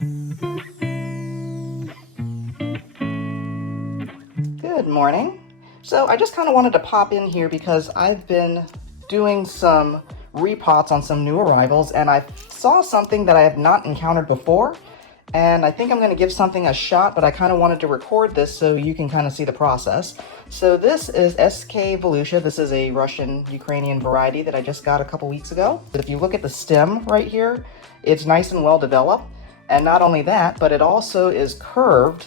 Good morning. So I just kind of wanted to pop in here because I've been doing some repots on some new arrivals and I saw something that I have not encountered before, and I think I'm going to give something a shot, but I kind of wanted to record this so you can kind of see the process. So this is SK Volusia. This is a Russian-Ukrainian variety that I just got a couple weeks ago. But if you look at the stem right here, it's nice and well developed. And not only that, but it also is curved.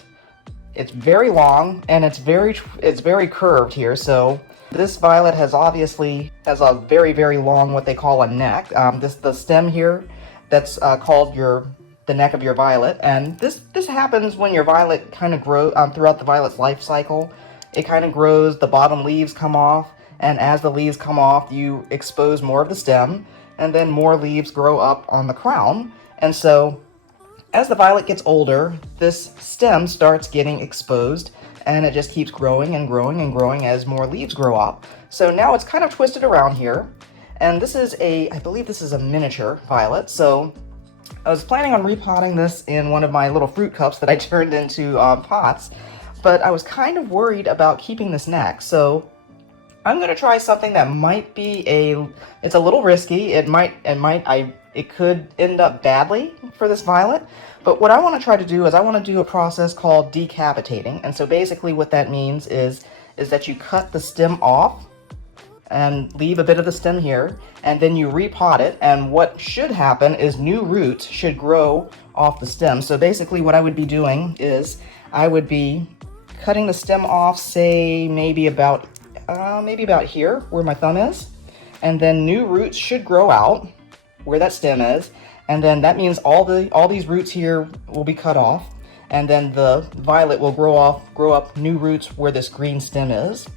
It's very long and it's very curved here. So this violet has a very long, what they call a neck. The stem here, that's called the neck of your violet. And this happens when your violet kind of grows throughout the violet's life cycle. It kind of grows, the bottom leaves come off, and as the leaves come off, you expose more of the stem, and then more leaves grow up on the crown. And so as the violet gets older, this stem starts getting exposed, and it just keeps growing and growing and growing as more leaves grow up. So now it's kind of twisted around here, and I believe this is a miniature violet. So I was planning on repotting this in one of my little fruit cups that I turned into pots, but I was kind of worried about keeping this neck. So I'm going to try something that might be it's a little risky. It could end up badly for this violet, but what I want to try to do is I want to do a process called decapitating. And so basically what that means is that you cut the stem off and leave a bit of the stem here, and then you repot it, and what should happen is new roots should grow off the stem. So basically what I would be doing is I would be cutting the stem off, say maybe about here where my thumb is, and then new roots should grow out where that stem is, and then that means all these roots here will be cut off, and then the violet will grow up new roots where this green stem is.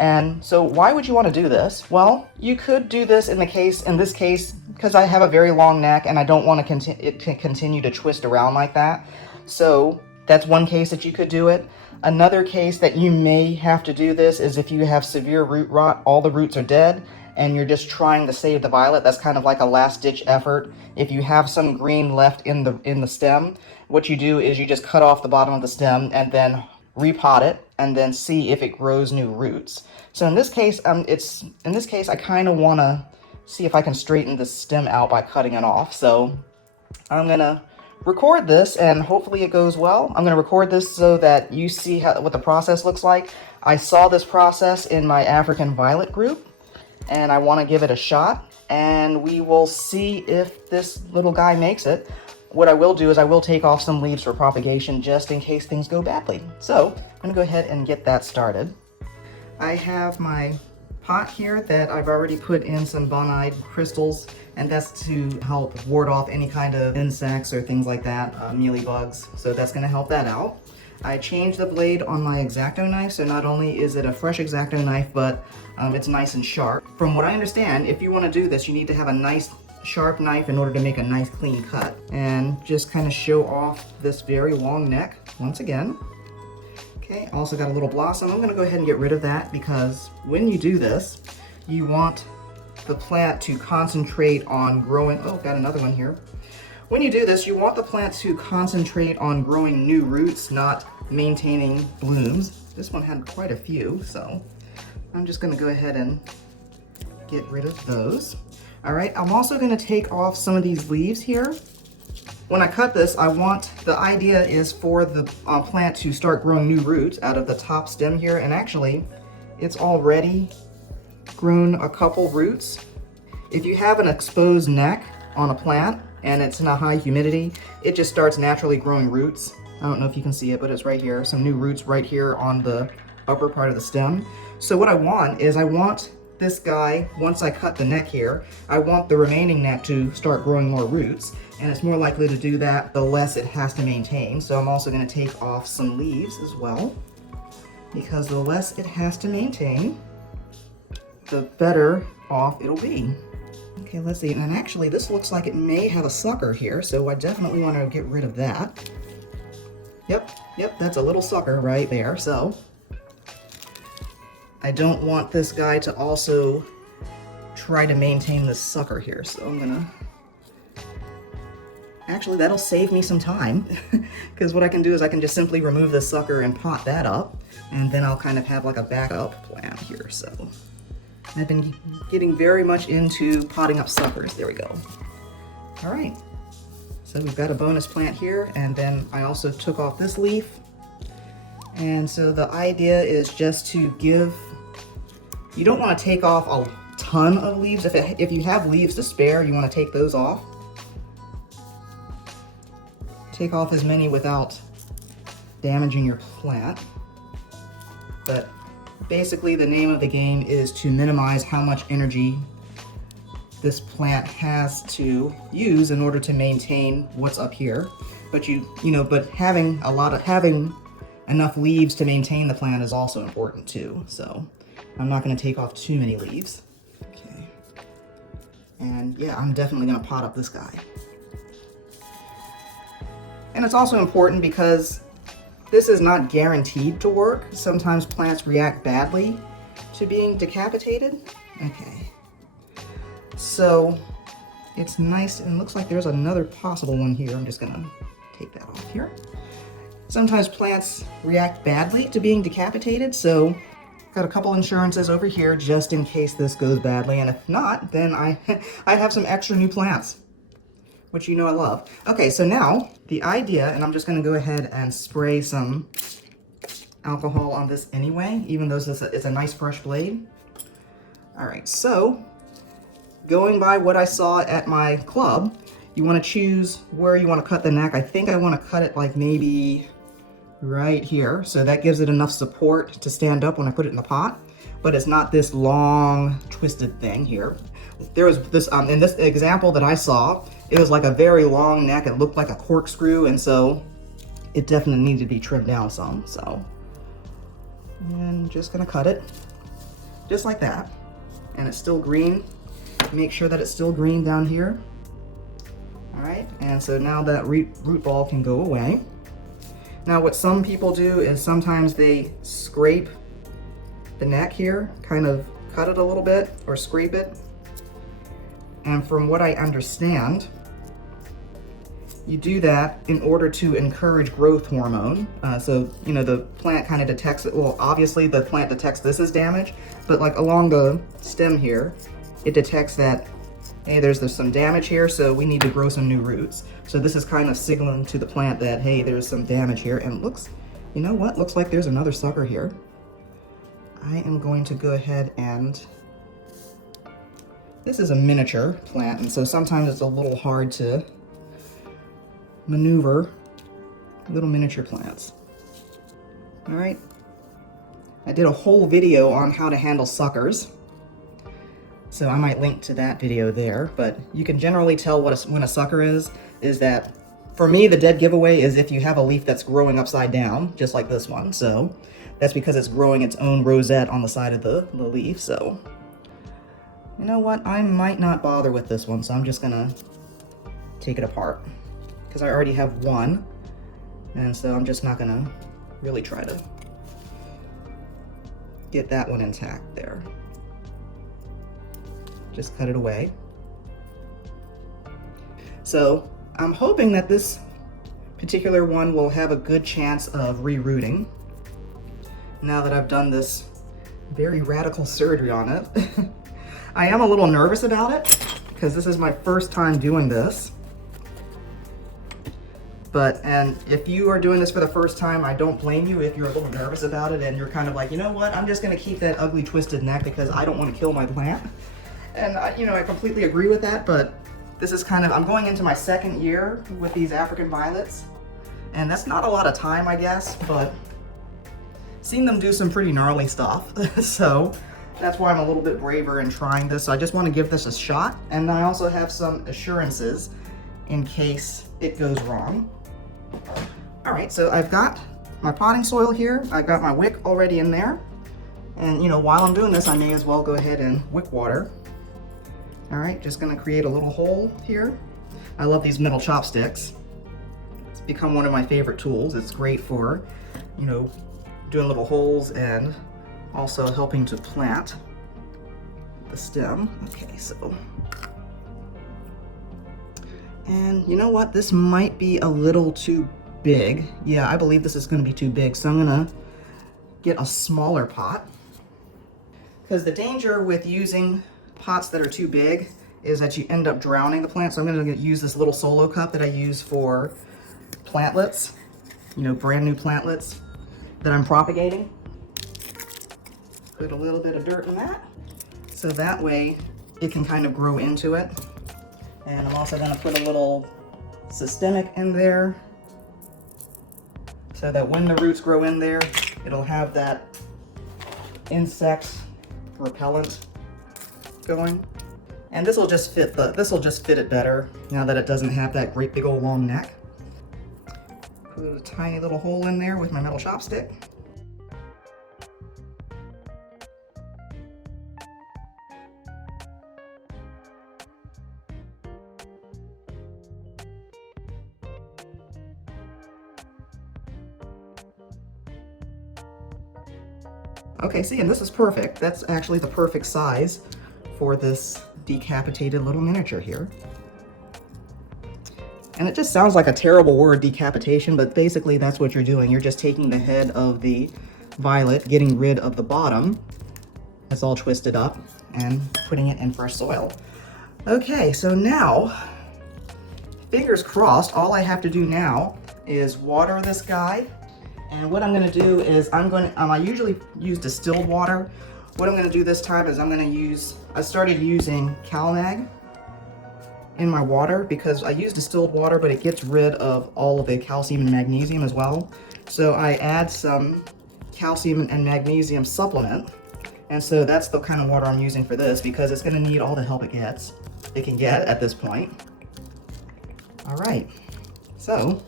And so why would you want to do this? Well, you could do this in this case, because I have a very long neck and I don't want it to continue to twist around like that. So that's one case that you could do it. Another case that you may have to do this is if you have severe root rot, all the roots are dead, and you're just trying to save the violet. That's kind of like a last-ditch effort. If you have some green left in the stem, what you do is you just cut off the bottom of the stem and then repot it, and then see if it grows new roots. So in this case, I kind of want to see if I can straighten the stem out by cutting it off. So I'm gonna record this, and hopefully it goes well. I'm gonna record this so that you see what the process looks like. I saw this process in my African violet group, and I want to give it a shot, and we will see if this little guy makes it. What I will do is I will take off some leaves for propagation just in case things go badly. So I'm going to go ahead and get that started. I have my pot here that I've already put in some bonide crystals, and that's to help ward off any kind of insects or things like that, mealybugs. So that's going to help that out. I changed the blade on my X-Acto knife, so not only is it a fresh X-Acto knife, but it's nice and sharp. From what I understand, if you want to do this, you need to have a nice sharp knife in order to make a nice clean cut. And just kind of show off this very long neck once again. Okay, also got a little blossom. I'm going to go ahead and get rid of that because when you do this, you want the plant to concentrate on growing. Oh, got another one here. When you do this, you want the plant to concentrate on growing new roots, not maintaining blooms. This one had quite a few, so I'm just going to go ahead and get rid of those. All right, I'm also going to take off some of these leaves here. When I cut this, the idea is for the plant to start growing new roots out of the top stem here, and actually, it's already grown a couple roots. If you have an exposed neck on a plant and it's in a high humidity, it just starts naturally growing roots. I don't know if you can see it, but it's right here, some new roots right here on the upper part of the stem. So what I want this guy, once I cut the neck here, I want the remaining neck to start growing more roots, and it's more likely to do that the less it has to maintain. So I'm also going to take off some leaves as well, because the less it has to maintain, the better off it'll be. Okay, let's see, and actually this looks like it may have a sucker here, so I definitely want to get rid of that. Yep, that's a little sucker right there, so I don't want this guy to also try to maintain this sucker here, so I'm gonna Actually, that'll save me some time because what I can do is I can just simply remove this sucker and pot that up, and then I'll kind of have like a backup plan here. So I've been getting very much into potting up suckers. There we go. All right, so we've got a bonus plant here, and then I also took off this leaf. And so the idea is just to give, you don't want to take off a ton of leaves. If you have leaves to spare, you want to take those off. Take off as many without damaging your plant. But basically the name of the game is to minimize how much energy this plant has to use in order to maintain what's up here. But but having enough leaves to maintain the plant is also important too. So I'm not going to take off too many leaves. Okay. And yeah, I'm definitely going to pot up this guy. And it's also important because this is not guaranteed to work. Sometimes plants react badly to being decapitated. Okay. So it's nice, and it looks like there's another possible one here. I'm just gonna take that off here. Sometimes plants react badly to being decapitated, so I've got a couple insurances over here just in case this goes badly, and if not, then I have some extra new plants, which I love. Okay, so now the idea, and I'm just gonna go ahead and spray some alcohol on this anyway, even though it's a nice fresh blade. All right, so going by what I saw at my club, you wanna choose where you wanna cut the neck. I think I wanna cut it like maybe right here, so that gives it enough support to stand up when I put it in the pot, but it's not this long twisted thing here. There was this, in this example that I saw, it was like a very long neck. It looked like a corkscrew, and so it definitely needed to be trimmed down some. So, and just gonna cut it just like that. And it's still green. Make sure that it's still green down here. All right, and so now that root ball can go away. Now what some people do is sometimes they scrape the neck here, kind of cut it a little bit or scrape it. And from what I understand, you do that in order to encourage growth hormone. So, the plant kind of detects it. Well, obviously the plant detects this as damage, but like along the stem here, it detects that, hey, there's some damage here, so we need to grow some new roots. So this is kind of signaling to the plant that, hey, there's some damage here. And looks like there's another sucker here. I am going to go ahead and, this is a miniature plant, and so sometimes it's a little hard to maneuver little miniature plants. All right. I did a whole video on how to handle suckers, so I might link to that video there, but you can generally tell when a sucker is that, for me, the dead giveaway is if you have a leaf that's growing upside down, just like this one. So that's because it's growing its own rosette on the side of the leaf. So you know what? I might not bother with this one, so I'm just gonna take it apart because I already have one, and so I'm just not gonna really try to get that one intact there. Just cut it away. So I'm hoping that this particular one will have a good chance of rerooting now that I've done this very radical surgery on it. I am a little nervous about it because this is my first time doing this. And if you are doing this for the first time, I don't blame you if you're a little nervous about it and you're kind of like, you know what, I'm just gonna keep that ugly twisted neck because I don't want to kill my plant. And I completely agree with that, but this is I'm going into my second year with these African violets, and that's not a lot of time, I guess, but seen them do some pretty gnarly stuff. So that's why I'm a little bit braver in trying this. So I just want to give this a shot, and I also have some assurances in case it goes wrong. All right, so I've got my potting soil here. I've got my wick already in there, and while I'm doing this, I may as well go ahead and wick water. All right, just gonna create a little hole here. I love these metal chopsticks. It's become one of my favorite tools. It's great for, doing little holes and also helping to plant the stem. Okay, so, And you know what? This might be a little too big. Yeah, I believe this is going to be too big. So I'm going to get a smaller pot. Because the danger with using pots that are too big is that you end up drowning the plant. So I'm going to use this little solo cup that I use for plantlets, you know, brand new plantlets that I'm propagating. Put a little bit of dirt in that, so that way it can kind of grow into it. And I'm also going to put a little systemic in there so that when the roots grow in there, it'll have that insect repellent going. And this will just fit it better now that it doesn't have that great big old long neck. Put a tiny little hole in there with my metal chopstick. Okay, see, and this is perfect. That's actually the perfect size for this decapitated little miniature here. And it just sounds like a terrible word, decapitation, but basically that's what you're doing. You're just taking the head of the violet, getting rid of the bottom. It's all twisted up, and putting it in fresh soil. Okay, so now, fingers crossed, all I have to do now is water this guy. And what I'm going to do is I usually use distilled water. What I'm going to do this time is I started using CalMag in my water because I use distilled water, but it gets rid of all of the calcium and magnesium as well. So I add some calcium and magnesium supplement. And so that's the kind of water I'm using for this because it's going to need all the help it can get at this point. All right, so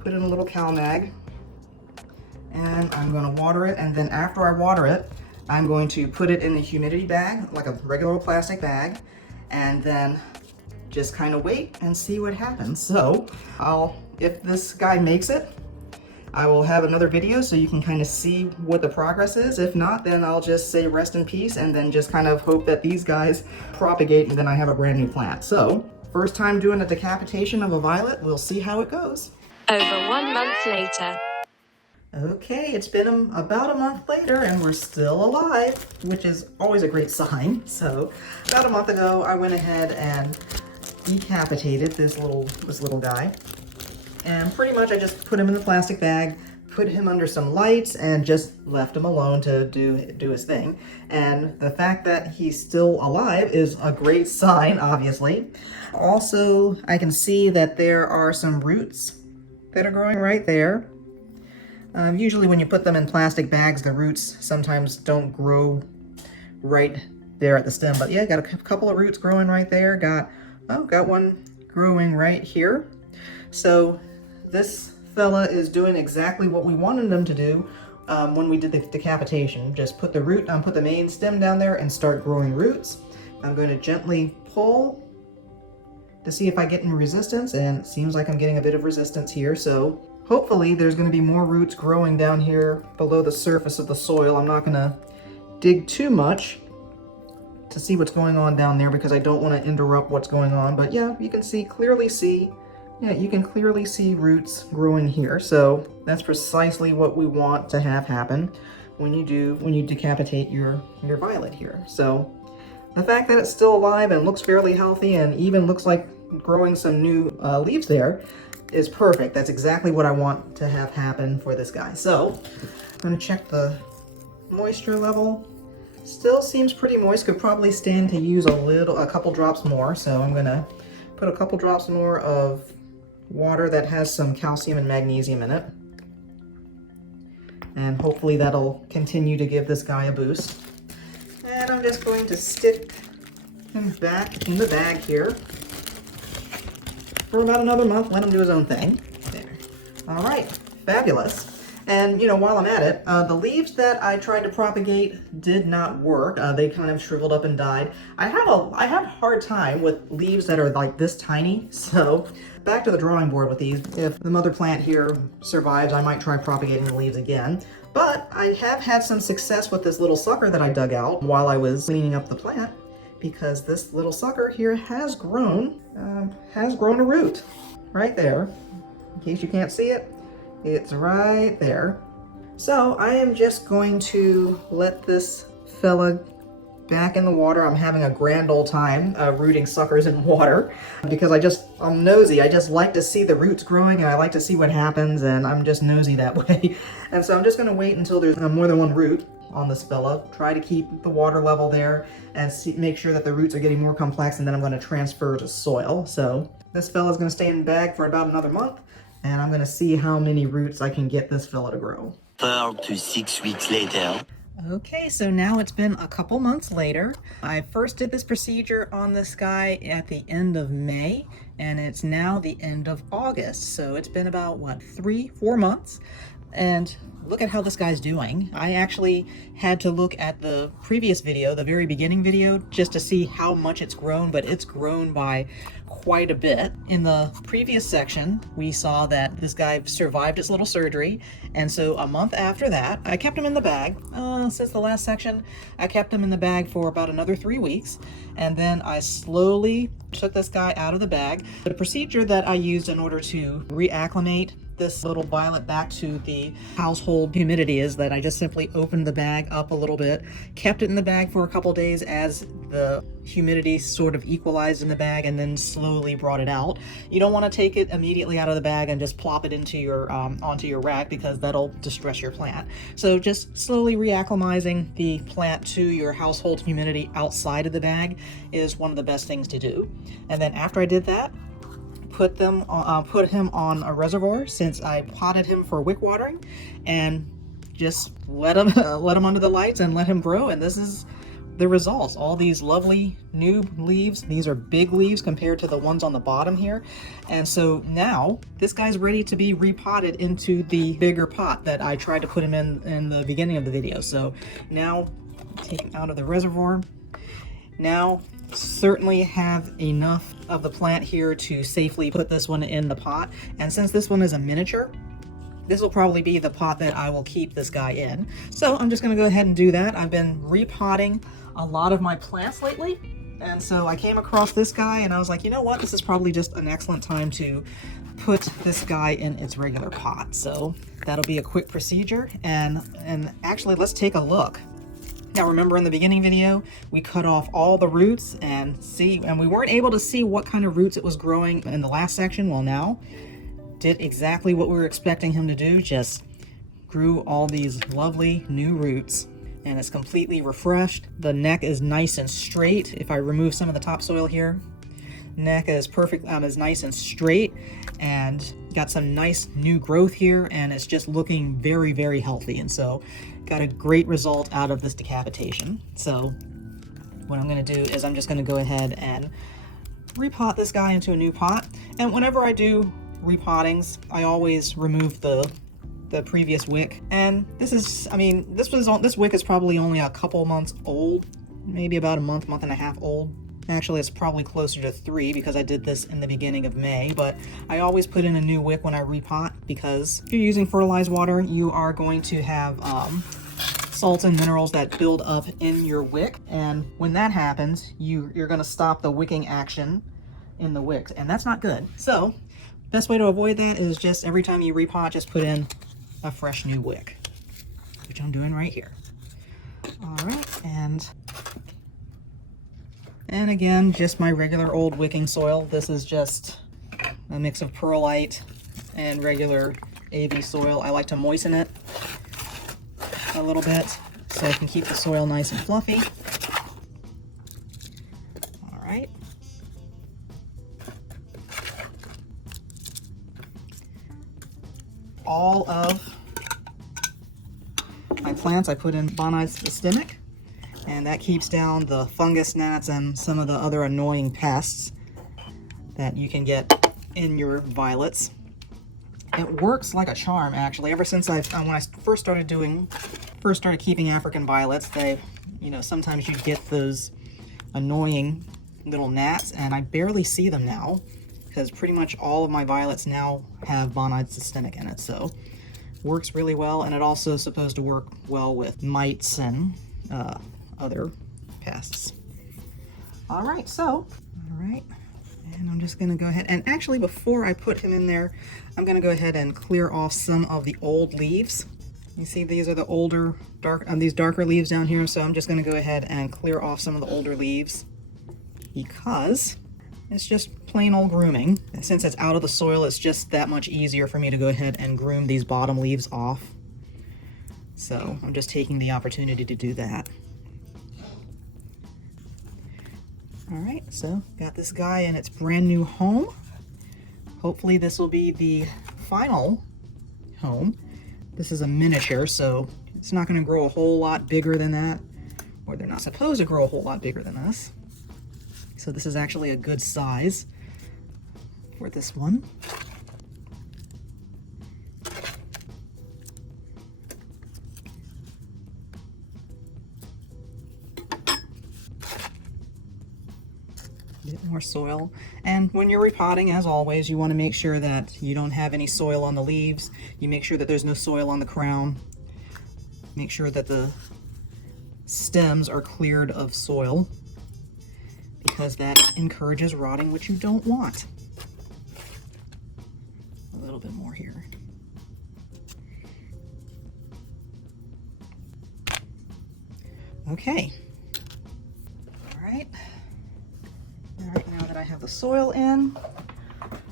put in a little CalMag. And I'm going to water it, and then after I water it, I'm going to put it in a humidity bag, like a regular plastic bag, and then just kind of wait and see what happens. So if this guy makes it, I will have another video so you can kind of see what the progress is. If not, then I'll just say rest in peace and then just kind of hope that these guys propagate and then I have a brand new plant. So first time doing a decapitation of a violet, we'll see how it goes. Over 1 month later. Okay, it's been about a month later and we're still alive, which is always a great sign. So about a month ago, I went ahead and decapitated this little guy. And pretty much I just put him in the plastic bag, put him under some lights, and just left him alone to do his thing. And the fact that he's still alive is a great sign, obviously. Also, I can see that there are some roots that are growing right there. Usually when you put them in plastic bags, the roots sometimes don't grow right there at the stem. But yeah, got a couple of roots growing right there. Got one growing right here. So this fella is doing exactly what we wanted him to do when we did the decapitation. Just put the main stem down there and start growing roots. I'm going to gently pull to see if I get any resistance, and it seems like I'm getting a bit of resistance here. So hopefully there's going to be more roots growing down here below the surface of the soil. I'm not going to dig too much to see what's going on down there because I don't want to interrupt what's going on. But yeah, you can clearly see roots growing here. So that's precisely what we want to have happen when you decapitate your violet here. So the fact that it's still alive and looks fairly healthy and even looks like growing some new leaves there is perfect. That's exactly what I want to have happen for this guy. So I'm going to check the moisture level. Still seems pretty moist. Could probably stand to use a couple drops more. So I'm going to put a couple drops more of water that has some calcium and magnesium in it. And hopefully that'll continue to give this guy a boost. And I'm just going to stick him back in the bag here for about another month, let him do his own thing. There. All right, fabulous. And while I'm at it, the leaves that I tried to propagate did not work. They kind of shriveled up and died. I have a hard time with leaves that are like this tiny. So back to the drawing board with these. If the mother plant here survives, I might try propagating the leaves again. But I have had some success with this little sucker that I dug out while I was cleaning up the plant. because this little sucker here has grown a root right there. In case you can't see it, it's right there. So I am just going to let this fella back in the water. I'm having a grand old time rooting suckers in water because I'm nosy. I just like to see the roots growing and I like to see what happens, and I'm just nosy that way. And so I'm just going to wait until there's more than one root on this fella, try to keep the water level there and make sure that the roots are getting more complex, and then I'm going to transfer to soil. So this fella is going to stay in the bag for about another month, and I'm going to see how many roots I can get this fella to grow. 4 to 6 weeks later. Okay, so now it's been a couple months later. I first did this procedure on this guy at the end of May, and it's now the end of August. So it's been about, what, 3-4 months? And look at how this guy's doing. I actually had to look at the previous video, the very beginning video, just to see how much it's grown, but it's grown by quite a bit. In the previous section, we saw that this guy survived his little surgery, and so a month after that, I kept him in the bag. Since the last section, I kept him in the bag for about another 3 weeks, and then I slowly took this guy out of the bag. The procedure that I used in order to reacclimate this little violet back to the household humidity is that I just simply opened the bag up a little bit, kept it in the bag for a couple days as the humidity sort of equalized in the bag, and then slowly brought it out. You don't want to take it immediately out of the bag and just plop it into your onto your rack, because that'll distress your plant. So just slowly reacclimatizing the plant to your household humidity outside of the bag is one of the best things to do. And then after I did that, put him on a reservoir, since I potted him for wick watering, and just let him under the lights and let him grow. And this is the results. All these lovely new leaves. These are big leaves compared to the ones on the bottom here. And so now this guy's ready to be repotted into the bigger pot that I tried to put him in the beginning of the video. So now take him out of the reservoir. Now certainly have enough of the plant here to safely put this one in the pot. And since this one is a miniature, this will probably be the pot that I will keep this guy in. So I'm just going to go ahead and do that. I've been repotting a lot of my plants lately, and so I came across this guy and I was like, you know what, this is probably just an excellent time to put this guy in its regular pot. So that'll be a quick procedure, and actually let's take a look. Now remember, in the beginning video, we cut off all the roots and we weren't able to see what kind of roots it was growing in the last section. Well, now did exactly what we were expecting him to do, just grew all these lovely new roots, and it's completely refreshed. The neck is nice and straight. If I remove some of the topsoil here, neck is perfect, is nice and straight, and got some nice new growth here, and it's just looking very, very healthy. And so got a great result out of this decapitation. So what I'm going to do is I'm just going to go ahead and repot this guy into a new pot. And whenever I do repottings, I always remove the previous wick. And this is, I mean, this wick is probably only a couple months old, maybe about a month and a half old. Actually, it's probably closer to 3 because I did this in the beginning of May, but I always put in a new wick when I repot, because if you're using fertilized water, you are going to have salts and minerals that build up in your wick, and when that happens, you're going to stop the wicking action in the wicks, and that's not good. So best way to avoid that is just every time you repot, just put in a fresh new wick, which I'm doing right here. All right, and again, just my regular old wicking soil. This is just a mix of perlite and regular AV soil. I like to moisten it a little bit so I can keep the soil nice and fluffy. All right. All of my plants I put in bonite systemic, and that keeps down the fungus gnats and some of the other annoying pests that you can get in your violets. It works like a charm, actually. Ever since when I first started keeping African violets, sometimes you get those annoying little gnats, and I barely see them now because pretty much all of my violets now have bonite systemic in it. So works really well, and it also is supposed to work well with mites and other pests. All right, so, all right, and I'm just gonna go ahead, and actually before I put him in there, I'm gonna go ahead and clear off some of the old leaves. You see these are the older, these darker leaves down here, so I'm just gonna go ahead and clear off some of the older leaves because it's just plain old grooming. And since it's out of the soil, it's just that much easier for me to go ahead and groom these bottom leaves off. So I'm just taking the opportunity to do that. All right, so got this guy in its brand new home. Hopefully this will be the final home. This is a miniature, so it's not going to grow a whole lot bigger than that, or they're not supposed to grow a whole lot bigger than this. So this is actually a good size for this one. Bit more soil, and when you're repotting, as always, you want to make sure that you don't have any soil on the leaves. You make sure that there's no soil on the crown. Make sure that the stems are cleared of soil, because that encourages rotting, which you don't want. A little bit more here. Okay. All right. All right, now that I have the soil in,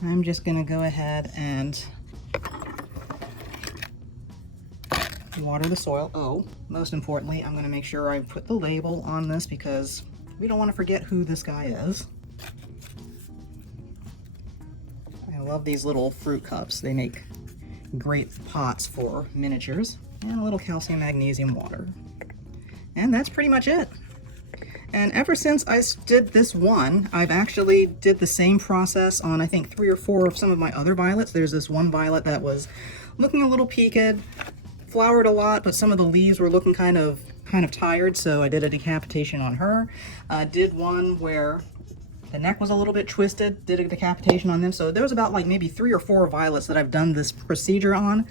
I'm just going to go ahead and water the soil. Oh, most importantly, I'm going to make sure I put the label on this because we don't want to forget who this guy is. I love these little fruit cups. They make great pots for miniatures. And a little calcium magnesium water. And that's pretty much it. And ever since I did this one, I've actually did the same process on I think 3 or 4 of some of my other violets. There's this one violet that was looking a little peaked, flowered a lot, but some of the leaves were looking kind of tired, so I did a decapitation on her. Did one where the neck was a little bit twisted, did a decapitation on them. So there was about like maybe 3 or 4 violets that I've done this procedure on.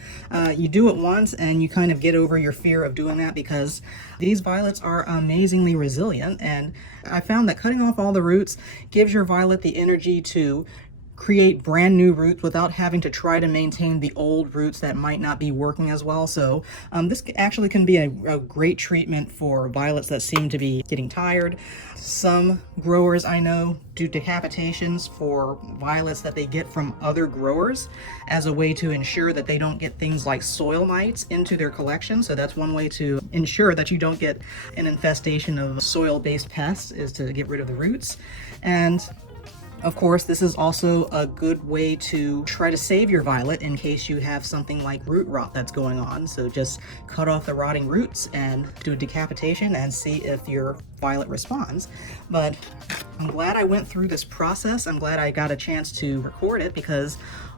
You do it once and you kind of get over your fear of doing that because these violets are amazingly resilient, and I found that cutting off all the roots gives your violet the energy to create brand new roots without having to try to maintain the old roots that might not be working as well. So this actually can be a great treatment for violets that seem to be getting tired. Some growers I know do decapitations for violets that they get from other growers as a way to ensure that they don't get things like soil mites into their collection. So that's one way to ensure that you don't get an infestation of soil-based pests, is to get rid of the roots. And of course, this is also a good way to try to save your violet in case you have something like root rot that's going on. So just cut off the rotting roots and do a decapitation and see if your violet responds. But I'm glad I went through this process. I'm glad I got a chance to record it, because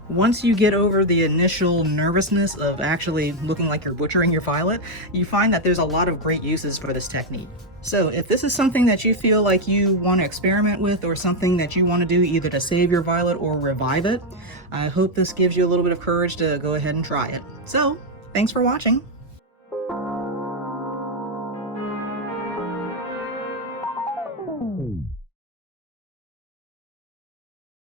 once you get over the initial nervousness of actually looking like you're butchering your violet, you find that there's a lot of great uses for this technique. So if this is something that you feel like you want to experiment with, or something that you want to do either to save your violet or revive it, I hope this gives you a little bit of courage to go ahead and try it. So, thanks for watching.